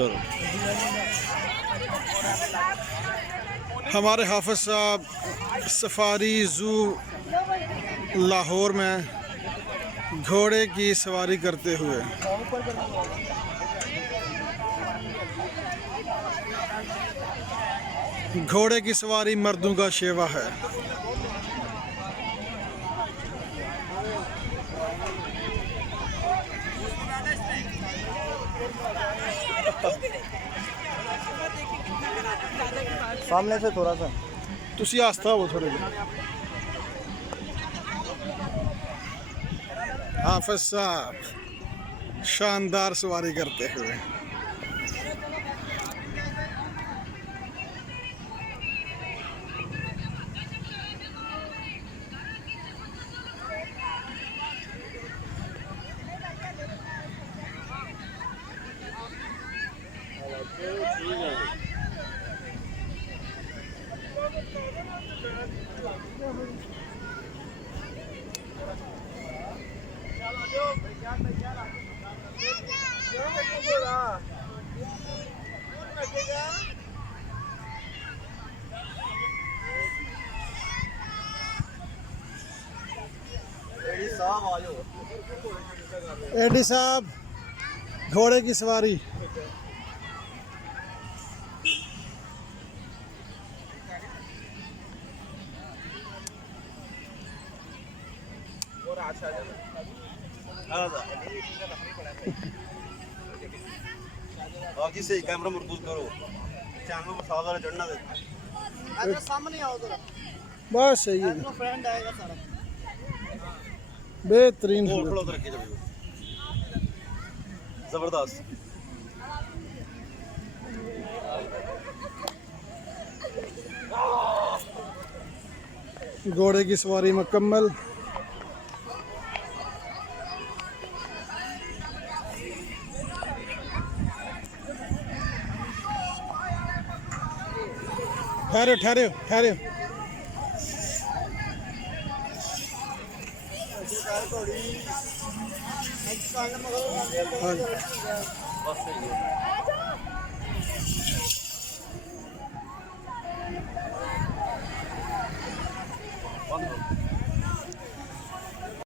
चलो। हमारे हाफिज साहब सफारी ज़ू लाहौर में घोड़े की सवारी करते हुए। घोड़े की सवारी मर्दों का शेवा है। सामने से थोड़ा सा तुसी आस्था हो थोड़े जी। हाफिज साहब शानदार सवारी करते हुए। एडी साहब घोड़े की सवारी। जी सही कैमरा मरकूज करो, चैनल को साथ वाला चढ़ना दे। अच्छा सामने आओ जरा, बस सही है, फ्रेंड आएगा सारा बेहतरीन खड़ा तो रखिए जबरदस्त। घोड़े की सवारी मुकम्मल। ठहरे ठहरे ठहरे। हाँ।